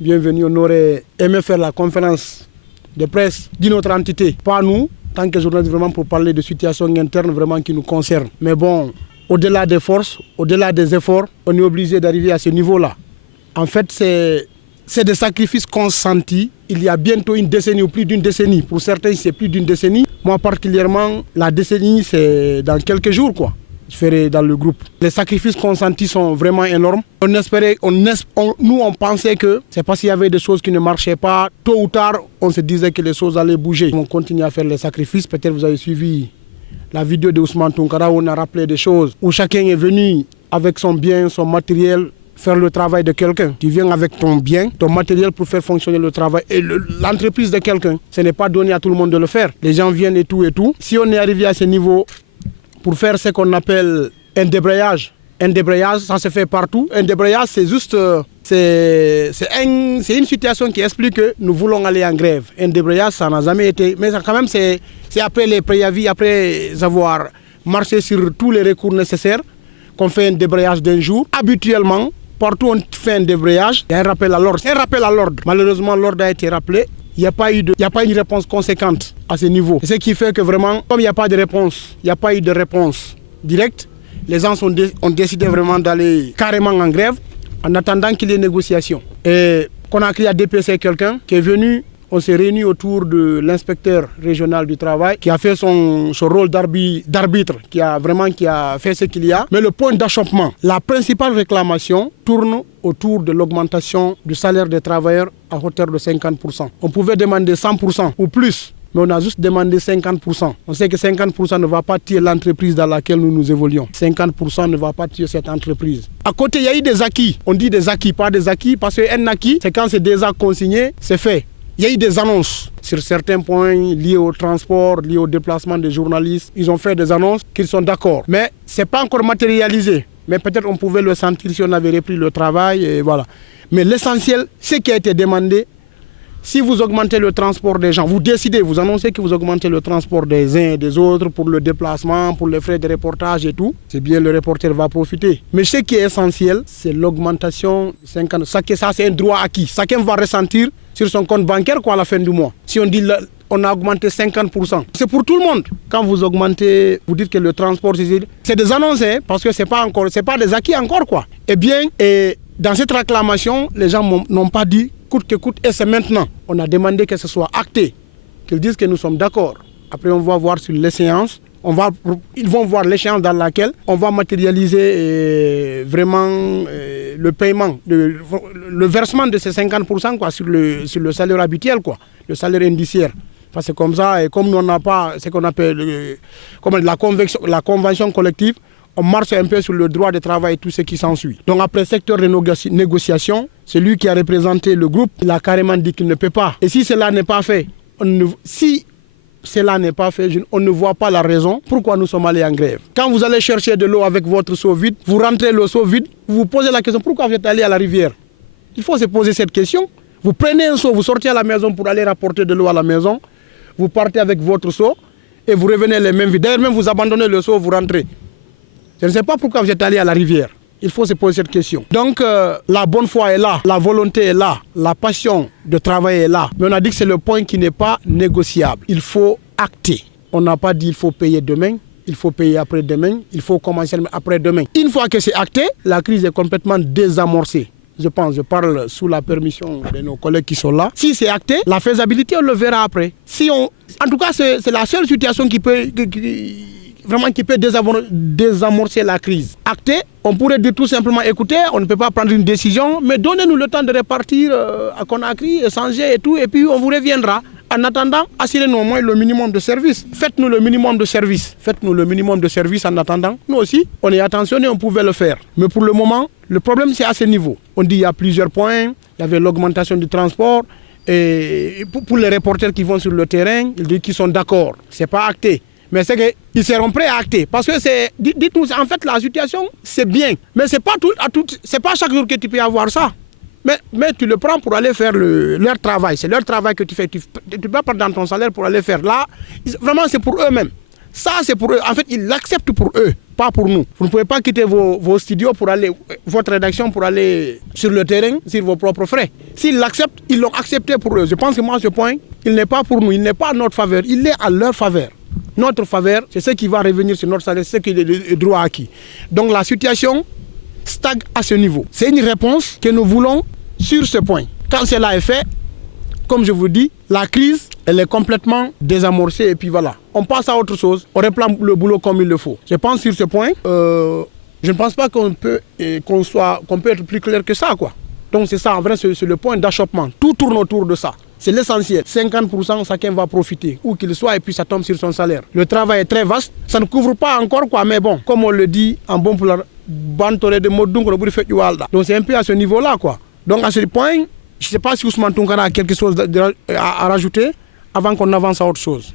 Bienvenue, on aurait aimé faire la conférence de presse d'une autre entité, pas nous, tant que journalistes, vraiment pour parler de situations internes vraiment qui nous concernent. Mais bon, au-delà des forces, au-delà des efforts, on est obligé d'arriver à ce niveau-là. En fait, c'est des sacrifices consentis. Il y a bientôt une décennie ou plus d'une décennie. Pour certains, c'est plus d'une décennie. Moi, particulièrement, la décennie, c'est dans quelques jours, quoi. Je ferai dans le groupe. Les sacrifices consentis sont vraiment énormes. Nous, on pensait que c'est parce qu'il y avait des choses qui ne marchaient pas. Tôt ou tard, on se disait que les choses allaient bouger. On continue à faire les sacrifices. Peut-être vous avez suivi la vidéo de Ousmane Tounkara où on a rappelé des choses, où chacun est venu avec son bien, son matériel, faire le travail de quelqu'un. Tu viens avec ton bien, ton matériel pour faire fonctionner le travail et l'entreprise de quelqu'un. Ce n'est pas donné à tout le monde de le faire. Les gens viennent et tout et tout. Si on est arrivé à ce niveau pour faire ce qu'on appelle un débrayage, ça se fait partout. Un débrayage, c'est juste, c'est une situation qui explique que nous voulons aller en grève. Un débrayage, ça n'a jamais été, mais ça, quand même, c'est après les préavis, après avoir marché sur tous les recours nécessaires, qu'on fait un débrayage d'un jour. Habituellement, partout où on fait un débrayage, il y a un rappel à l'ordre. Malheureusement, l'ordre a été rappelé. Il n'y a pas eu une réponse conséquente à ce niveau. Ce qui fait que vraiment, comme il n'y a pas de réponse, il n'y a pas eu de réponse directe, les gens ont décidé vraiment d'aller carrément en grève en attendant qu'il y ait négociation. Et Conakry a dépêché quelqu'un qui est venu. On s'est réunis autour de l'inspecteur régional du travail qui a fait son rôle d'arbitre, qui a fait ce qu'il y a. Mais le point d'achoppement, la principale réclamation tourne autour de l'augmentation du salaire des travailleurs à hauteur de 50%. On pouvait demander 100% ou plus, mais on a juste demandé 50%. On sait que 50% ne va pas tuer l'entreprise dans laquelle nous évoluons. 50% ne va pas tuer cette entreprise. À côté, il y a eu des acquis. On dit des acquis, pas des acquis, parce qu'un acquis, c'est quand c'est déjà consigné, c'est fait. Il y a eu des annonces sur certains points liés au transport, liés au déplacement des journalistes. Ils ont fait des annonces qu'ils sont d'accord. Mais ce n'est pas encore matérialisé. Mais peut-être on pouvait le sentir si on avait repris le travail. Et voilà. Mais l'essentiel, ce qui a été demandé, si vous augmentez le transport des gens, vous décidez, vous annoncez que vous augmentez le transport des uns et des autres pour le déplacement, pour les frais de reportage et tout, c'est bien, le reporter va profiter. Mais ce qui est essentiel, c'est l'augmentation de 50%. Ça, c'est un droit acquis. Chacun va ressentir sur son compte bancaire à la fin du mois. Si on dit on a augmenté 50%, c'est pour tout le monde. Quand vous augmentez, vous dites que le transport, c'est des annonces, hein, parce que c'est pas des acquis encore, quoi. Eh bien, dans cette réclamation, les gens n'ont pas dit coûte que coûte, et c'est maintenant. On a demandé que ce soit acté, qu'ils disent que nous sommes d'accord. Après, on va voir sur l'échéance. Ils vont voir l'échéance dans laquelle on va matérialiser vraiment le paiement, le versement de ces 50% quoi, sur le salaire habituel, quoi, le salaire indiciaire. Enfin, c'est comme ça, et comme on n'a pas ce qu'on appelle la convention collective, on marche un peu sur le droit de travail et tout ce qui s'ensuit. Donc après secteur de négociation, celui qui a représenté le groupe, il a carrément dit qu'il ne peut pas. Et si cela n'est pas fait, on ne voit pas la raison pourquoi nous sommes allés en grève. Quand vous allez chercher de l'eau avec votre seau vide, vous rentrez le seau vide, vous vous posez la question pourquoi vous êtes allé à la rivière. Il faut se poser cette question. Vous prenez un seau, vous sortez à la maison pour aller rapporter de l'eau à la maison, vous partez avec votre seau et vous revenez les mains vides. D'ailleurs, même vous abandonnez le seau, vous rentrez. Je ne sais pas pourquoi vous êtes allé à la rivière. Il faut se poser cette question. Donc, la bonne foi est là, la volonté est là, la passion de travail est là. Mais on a dit que c'est le point qui n'est pas négociable. Il faut acter. On n'a pas dit qu'il faut payer demain, il faut payer après-demain, il faut commencer après-demain. Une fois que c'est acté, la crise est complètement désamorcée. Je parle sous la permission de nos collègues qui sont là. Si c'est acté, la faisabilité, on le verra après. En tout cas, c'est la seule situation qui peut désamorcer la crise. Acté, on pourrait dire tout simplement, écoutez, on ne peut pas prendre une décision, mais donnez-nous le temps de repartir à Conakry, échanger et tout, et puis on vous reviendra. En attendant, assurez-nous au moins le minimum de service. Faites-nous le minimum de service. Faites-nous le minimum de service en attendant. Nous aussi, on est attentionné, on pouvait le faire. Mais pour le moment, le problème, c'est à ce niveau. On dit qu'il y a plusieurs points. Il y avait l'augmentation du transport. Et pour les reporters qui vont sur le terrain, ils disent qu'ils sont d'accord. Ce n'est pas acté. Mais c'est qu'ils seront prêts à acter. Parce que dites-nous, en fait, la situation, c'est bien. Mais ce n'est pas, c'est pas chaque jour que tu peux avoir ça. Mais tu le prends pour aller faire leur travail. C'est leur travail que tu fais. Tu ne peux pas prendre dans ton salaire pour aller faire. Là, vraiment, c'est pour eux-mêmes. Ça, c'est pour eux. En fait, ils l'acceptent pour eux, pas pour nous. Vous ne pouvez pas quitter vos studios pour aller, votre rédaction pour aller sur le terrain, sur vos propres frais. S'ils l'acceptent, ils l'ont accepté pour eux. Je pense que moi, à ce point, il n'est pas pour nous, il n'est pas à notre faveur, il est à leur faveur. Notre faveur, c'est ce qui va revenir sur notre salaire, c'est ce qui est le droit acquis. Donc la situation stagne à ce niveau. C'est une réponse que nous voulons sur ce point. Quand cela est fait, comme je vous dis, la crise, elle est complètement désamorcée et puis voilà. On passe à autre chose, on reprend le boulot comme il le faut. Je pense sur ce point, je ne pense pas qu'on peut être plus clair que ça, quoi. Donc c'est ça, en vrai, c'est le point d'achoppement. Tout tourne autour de ça. C'est l'essentiel. 50%, chacun va profiter, où qu'il soit, et puis ça tombe sur son salaire. Le travail est très vaste. Ça ne couvre pas encore, quoi, mais bon, comme on le dit en bon pour donc c'est un peu à ce niveau-là, quoi. Donc à ce point, je ne sais pas si Ousmane Tounkara a quelque chose à rajouter avant qu'on avance à autre chose.